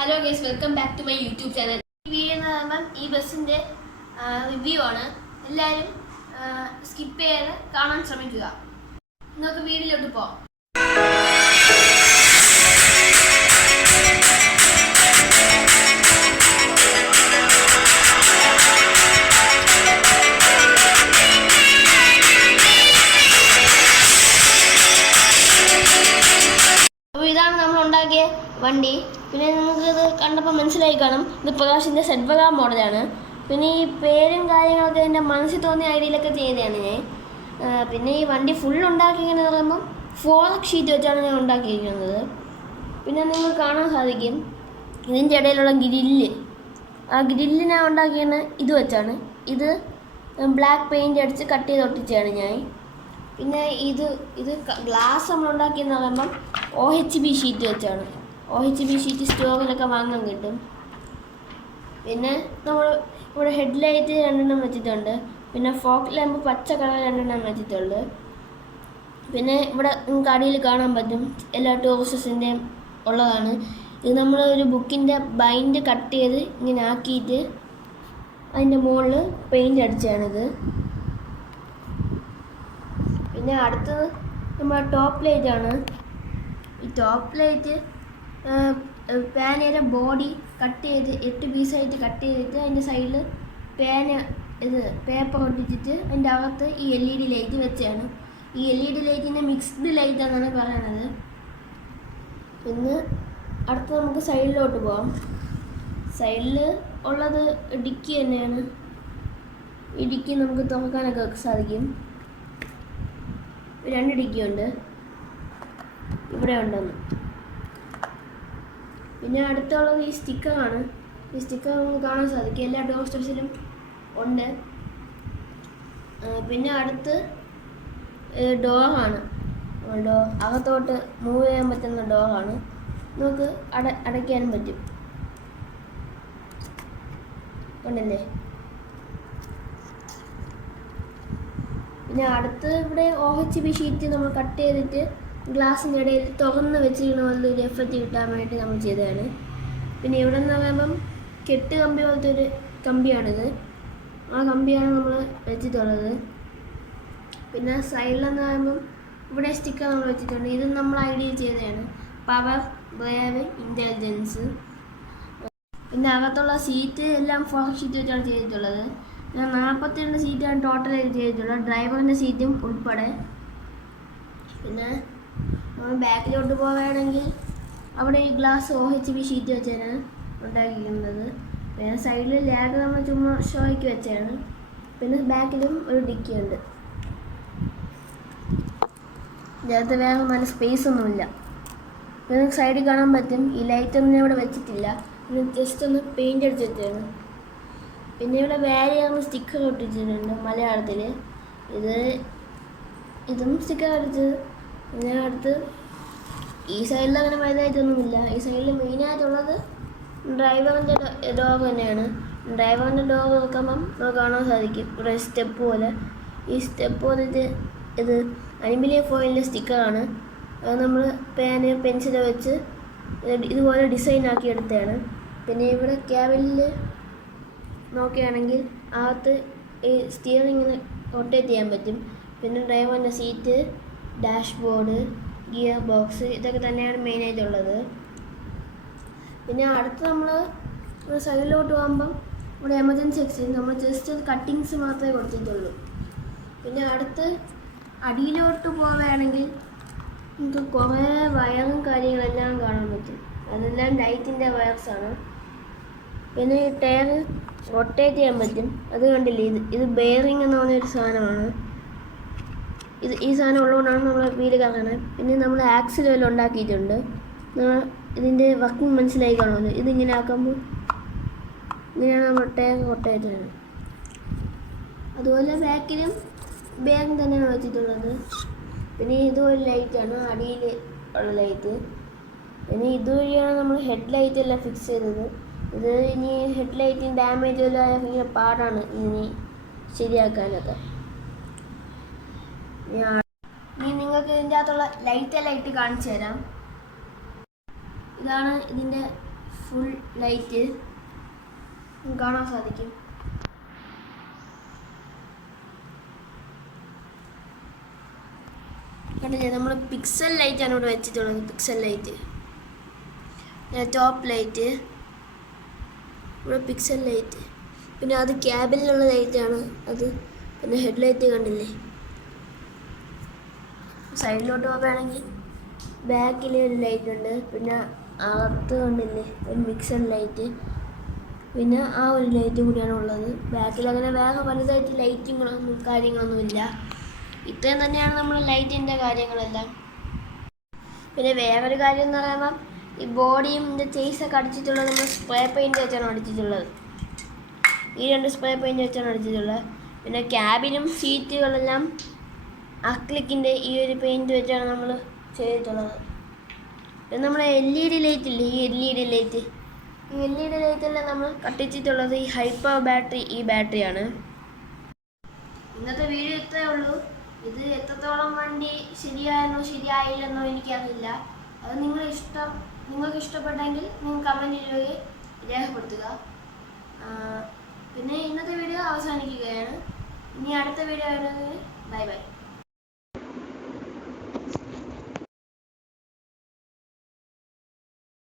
Hello guys, welcome back to my YouTube channel. ഈ video എന്ന് പറയുമ്പം ഈ ബസ്സിൻ്റെ റിവ്യൂ ആണ്. എല്ലാവരും സ്കിപ്പ് ചെയ്ത് കാണാൻ ശ്രമിക്കുക. നമുക്ക് വീഡിയോയിലോട്ട് പോകാം. അപ്പോൾ ഇതാണ് നമ്മൾ ഉണ്ടാക്കിയ വണ്ടി. പിന്നെ നിങ്ങൾക്കിത് കണ്ടപ്പോൾ മനസ്സിലായി കാണും, ഇത് പ്രകാശിൻ്റെ സെഡ്വഗ മോഡലാണ്. പിന്നെ ഈ പേരും കാര്യങ്ങളൊക്കെ എൻ്റെ മനസ്സിൽ തോന്നിയ ഐഡിയയിലൊക്കെ ചെയ്തതാണ് ഞാൻ. പിന്നെ ഈ വണ്ടി ഫുൾ ഉണ്ടാക്കിയെന്ന് പറയുമ്പം 4x ഷീറ്റ് വെച്ചാണ് ഞാൻ ഉണ്ടാക്കിയിരിക്കുന്നത്. പിന്നെ നിങ്ങൾ കാണാൻ സാധിക്കും ഇതിൻ്റെ ഇടയിലുള്ള ഗ്രില്ല്. ആ ഗ്രില്ല് ഞാൻ ഉണ്ടാക്കിയത് ഇത് വെച്ചാണ്. ഇത് ബ്ലാക്ക് പെയിൻ്റ് അടിച്ച് കട്ട് ചെയ്ത് ഒട്ടിച്ചാണ് ഞാൻ. പിന്നെ ഇത് ഗ്ലാസ് നമ്മൾ ഉണ്ടാക്കിയെന്ന് പറയുമ്പം OHB ഷീറ്റ് വെച്ചാണ്. OHB ഷീറ്റ് സ്റ്റോറിലൊക്കെ വാങ്ങാൻ കിട്ടും. പിന്നെ നമ്മൾ ഇവിടെ ഹെഡ് ലൈറ്റ് 2 വെച്ചിട്ടുണ്ട്. പിന്നെ ഫോക്ക് ലാമ്പ് പച്ച കളർ 2 വെച്ചിട്ടുണ്ട്. പിന്നെ ഇവിടെ നിങ്ങൾക്ക് അടിയിൽ കാണാൻ പറ്റും എല്ലാ ടൂറിസ്റ്റസിൻ്റെയും ഉള്ളതാണ്. ഇത് നമ്മൾ ഒരു ബുക്കിൻ്റെ ബൈൻഡ് കട്ട് ചെയ്ത് ഇങ്ങനെ ആക്കിയിട്ട് അതിൻ്റെ മുകളിൽ പെയിൻ്റ് അടിച്ചാണിത്. പിന്നെ അടുത്തത് നമ്മുടെ ടോപ്പ് ലൈറ്റാണ്. ഈ ടോപ്പ് ലൈറ്റ് പാനയുടെ ബോഡി കട്ട് ചെയ്ത് 8 പീസായിട്ട് കട്ട് ചെയ്തിട്ട് അതിൻ്റെ സൈഡിൽ പേപ്പർ ഒട്ടിച്ചിട്ട് അതിൻ്റെ അകത്ത് ഈ LED ലൈറ്റ് വെച്ചാണ്. ഈ LED ലൈറ്റിൻ്റെ മിക്സ്ഡ് ലൈറ്റ് എന്നാണ് പറയുന്നത്. പിന്നെ അടുത്ത് നമുക്ക് സൈഡിലോട്ട് പോകാം. സൈഡിൽ ഉള്ളത് ഡിക്കി തന്നെയാണ്. ഈ ഡിക്കി നമുക്ക് തുറക്കാനൊക്കെ സാധിക്കും. 2 ഡിക്കിയുണ്ട്, ഇവിടെ ഉണ്ടെന്ന്. പിന്നെ അടുത്തുള്ളത് ഈ സ്റ്റിക്കറാണ്. ഈ സ്റ്റിക്കർ നമുക്ക് കാണാൻ സാധിക്കും, എല്ലാ ഡോർ സ്റ്റെപ്സിലും ഉണ്ട്. പിന്നെ അടുത്ത് ഡോറാണ്. അകത്തോട്ട് മൂവ് ചെയ്യാൻ പറ്റുന്ന ഡോറാണ്. നമുക്ക് അടയ്ക്കാനും പറ്റും, ഉണ്ടല്ലേ. പിന്നെ അടുത്ത് ഇവിടെ OHB ഷീറ്റ് നമ്മൾ കട്ട് ചെയ്തിട്ട് ഗ്ലാസിൻ്റെ ഇടയിൽ തുറന്ന് വെച്ചിരിക്കുന്ന പോലത്തെ ഒരു എഫക്റ്റ് കിട്ടാൻ വേണ്ടി നമ്മൾ ചെയ്തതാണ്. പിന്നെ ഇവിടെ നിന്ന് പറയുമ്പം കെട്ട് കമ്പി പോലത്തെ ഒരു കമ്പിയാണിത്. ആ കമ്പിയാണ് നമ്മൾ വെച്ചിട്ടുള്ളത്. പിന്നെ സൈഡിലെന്ന് പറയുമ്പം ഇവിടെ സ്റ്റിക്കർ നമ്മൾ വെച്ചിട്ടുണ്ട്. ഇത് നമ്മൾ ഐഡിയ ചെയ്തതാണ്, പവർ, ബ്രേവ്, ഇൻ്റലിജൻസ്. പിന്നെ അകത്തുള്ള സീറ്റ് എല്ലാം 4 ഷീറ്റ് വെച്ചാണ് ചെയ്തിട്ടുള്ളത്. ഞാൻ 42 സീറ്റാണ് ടോട്ടലായിട്ട് ചെയ്തിട്ടുള്ളത്, ഡ്രൈവറിൻ്റെ സീറ്റും ഉൾപ്പെടെ. പിന്നെ നമ്മൾ ബാക്കിലോട്ട് പോവുകയാണെങ്കിൽ അവിടെ ഈ ഗ്ലാസ് OHB ഷീറ്റ് വെച്ചാണ് ഉണ്ടാക്കിയിരിക്കുന്നത്. പിന്നെ സൈഡിൽ ലാഗ് നമ്മൾ ചുമ്മാ ഷോയ്ക്ക് വെച്ചാണ്. പിന്നെ ബാക്കിലും ഒരു ഡിക്കി ഉണ്ട്. ഇതിനകത്ത് വേറെ നല്ല സ്പേസ് ഒന്നുമില്ല. നിങ്ങൾക്ക് സൈഡിൽ കാണാൻ പറ്റും ഈ ലൈറ്റൊന്നും ഇവിടെ വെച്ചിട്ടില്ല, ഇത് ജസ്റ്റ് ഒന്ന് പെയിൻ്റ് അടിച്ച് വെച്ചാണ്. പിന്നെ ഇവിടെ വേറെ സ്റ്റിക്കർ ഒട്ടിച്ചിട്ടുണ്ട് മലയാളത്തിൽ. ഇതും സ്റ്റിക്കർ അടിച്ചത്. പിന്നെ അടുത്ത് ഈ സൈഡിൽ അങ്ങനെ വലുതായിട്ടൊന്നുമില്ല. ഈ സൈഡിൽ മെയിനായിട്ടുള്ളത് ഡ്രൈവറിൻ്റെ ഡോർ തന്നെയാണ്. ഡ്രൈവറിൻ്റെ ഡോർ തുറക്കുമ്പം നമുക്ക് കാണാൻ സാധിക്കും ഇവിടെ സ്റ്റെപ്പ് പോലെ. ഈ സ്റ്റെപ്പ് വന്നിട്ട് ഇത് അലുമിനിയം ഫോയിലിൻ്റെ സ്റ്റിക്കറാണ്. അത് നമ്മൾ പേന് പെൻസിൽ വെച്ച് ഇതുപോലെ ഡിസൈൻ ആക്കി എടുത്തതാണ്. പിന്നെ ഇവിടെ ക്യാബിനിൽ നോക്കുകയാണെങ്കിൽ അകത്ത് ഈ സ്റ്റിയറിങ്ങിന് റൊട്ടേറ്റ് ചെയ്യാൻ പറ്റും. പിന്നെ ഡ്രൈവറിൻ്റെ സീറ്റ്, ഡാഷ്ബോർഡ്, ഗിയർ ബോക്സ്, ഇതൊക്കെ തന്നെയാണ് മെയിനായിട്ടുള്ളത്. പിന്നെ അടുത്ത് നമ്മൾ സൈഡിലോട്ട് പോകുമ്പം ഇവിടെ എമർജൻസി എക്സിറ്റ് നമ്മൾ ജസ്റ്റ് കട്ടിങ്സ് മാത്രമേ കൊടുത്തിട്ടുള്ളൂ. പിന്നെ അടുത്ത് അടിയിലോട്ട് പോവുകയാണെങ്കിൽ നമുക്ക് കുറേ വയറും കാര്യങ്ങളെല്ലാം കാണാൻ പറ്റും. അതെല്ലാം ലൈറ്റിൻ്റെ വയർസാണ്. പിന്നെ ഈ ടയർ റൊട്ടേറ്റ് ചെയ്യാൻ പറ്റും, അത് കണ്ടില്ലേ. ഇത് ബെയറിംഗ് എന്ന് പറഞ്ഞൊരു സാധനമാണ്. ഈ സാധനം ഉള്ളതുകൊണ്ടാണ് നമ്മൾ വീല് കറങ്ങുന്നത്. പിന്നെ നമ്മൾ ആക്സിൽ വല്ലതും ഉണ്ടാക്കിയിട്ടുണ്ട്. ഇതിൻ്റെ വർക്കിംഗ് മനസ്സിലായി കാണുമല്ലോ. ഇതിങ്ങനെ ആക്കുമ്പോൾ ഇങ്ങനെയാണ് നമ്മൾ ടയർ റൊട്ടേറ്റ് ചെയ്യുന്നത്. അതുപോലെ ബാക്കിലും ബാഗ് തന്നെയാണ് വെച്ചിട്ടുള്ളത്. പിന്നെ ഇതൊരു ലൈറ്റാണ്, അടിയിൽ ഉള്ള ലൈറ്റ്. പിന്നെ ഇതുവഴിയാണ് നമ്മൾ ഹെഡ് ലൈറ്റ് എല്ലാം ഫിക്സ് ചെയ്തത്. ഇത് ഇനി ഹെഡ് ലൈറ്റിന് ഡാമേജ് എല്ലാം ഭയങ്കര പാടാണ് ഇനി ശരിയാക്കാനൊക്കെ. ഇനി നിങ്ങൾക്ക് ഇതിൻ്റെ അകത്തുള്ള ലൈറ്റ് കാണിച്ചു തരാം. ഇതാണ് ഇതിൻ്റെ ഫുൾ ലൈറ്റ് കാണാൻ സാധിക്കും. കണ്ടില്ലേ, നമ്മൾ പിക്സൽ ലൈറ്റാണ് ഇവിടെ വെച്ചിട്ടുള്ളത്. പിക്സൽ ലൈറ്റ്, ടോപ്പ് ലൈറ്റ്, ഇവിടെ പിക്സൽ ലൈറ്റ്, പിന്നെ അത് ക്യാബിലുള്ള ലൈറ്റാണ് അത്. പിന്നെ ഹെഡ് ലൈറ്റ് കണ്ടില്ലേ. സൈഡിലോട്ട് പോകുകയാണെങ്കിൽ ബാക്കിൽ ഒരു ലൈറ്റ് ഉണ്ട്. പിന്നെ അകത്ത് കണ്ടില്ലേ ഒരു മിക്സർ ലൈറ്റ്, പിന്നെ ആ ഒരു ലൈറ്റ് കൂടിയാണ് ഉള്ളത്. ബാക്കിൽ അങ്ങനെ വേറെ വലുതായിട്ട് ലൈറ്റുകളൊന്നും കാര്യങ്ങളൊന്നുമില്ല. ഇത്രയും തന്നെയാണ് നമ്മൾ ലൈറ്റിൻ്റെ കാര്യങ്ങളെല്ലാം. പിന്നെ വേറൊരു കാര്യം എന്ന് പറയുമ്പം ഈ ബോഡിയും ഇതിൻ്റെ ചേസൊക്കെ അടിച്ചിട്ടുള്ളത് നമ്മൾ സ്പ്രേ പെയിൻറ്റ് വെച്ചാണ് അടിച്ചിട്ടുള്ളത്. ഈ 2 സ്പ്രേ പെയിൻറ്റ് വെച്ചാണ് അടിച്ചിട്ടുള്ളത്. പിന്നെ ക്യാബിനും സീറ്റുകളെല്ലാം അക്ലിക്കിൻ്റെ ഈ ഒരു പെയിൻറ്റ് വെച്ചാണ് നമ്മൾ ചെയ്തിട്ടുള്ളത്. പിന്നെ നമ്മുടെ LED ലൈറ്റ് ഇല്ലേ, ഈ LED ലൈറ്റെല്ലാം നമ്മൾ കത്തിച്ചിട്ടുള്ളത് ഈ ഹൈപ്പർ ബാറ്ററി, ഈ ബാറ്ററിയാണ്. ഇന്നത്തെ വീഡിയോ ഇത്രയേ ഉള്ളൂ. ഇത് എത്രത്തോളം വണ്ടി ശരിയായെന്നോ ശരിയായില്ലെന്നോ എനിക്കറിയില്ല. അത് നിങ്ങൾക്ക് ഇഷ്ടപ്പെട്ടെങ്കിൽ നിങ്ങൾ കമൻറ്റിൽ രേഖപ്പെടുത്തുക. പിന്നെ ഇന്നത്തെ വീഡിയോ അവസാനിക്കുകയാണ്. ഇനി അടുത്ത വീഡിയോ ആയിരുന്നെങ്കിൽ ബൈ ബൈ.